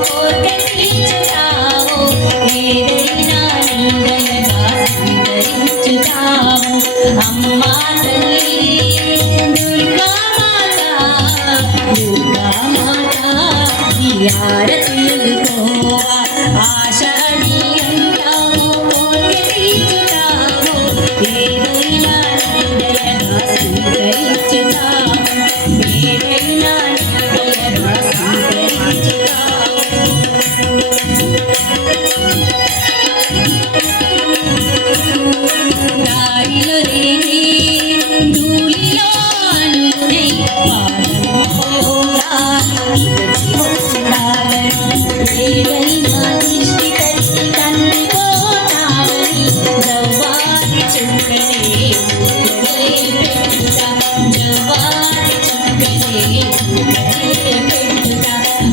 కోరిక తీర్చుతావు ఏదైనా నీ దయగా స్వీకరించుతావు అమ్మా తల్లి దుర్గా మాత దుర్గా మాత నీ ఆరతి ఎదుకోవా ఆషాఢి అంటావు కోరిక తీర్చుతావు ఏదైనా నీ దయగా స్వీకరించుతావు ఏదైనా నీ దయగా స్వీకరించుతావు దారిలో రేగి ధూళిలో అనుకునే పాదము ఏదైనా దృష్టి కలిసి కందిపోతావని జవ్వాది చుక్కలే పెట్టుట జవ్వాది చుక్కలే పెట్టుట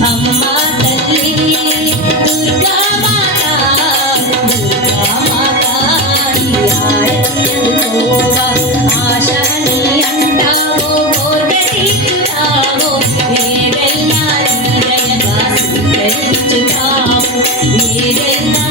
అమ్మా తల్లి దుర్గా మాత దుర్గా మాత ఆశని అంటావో కోరిక తీర్చుతావో ఏదైనా నీ దయగా స్వీకరించుతావు ఏదైనా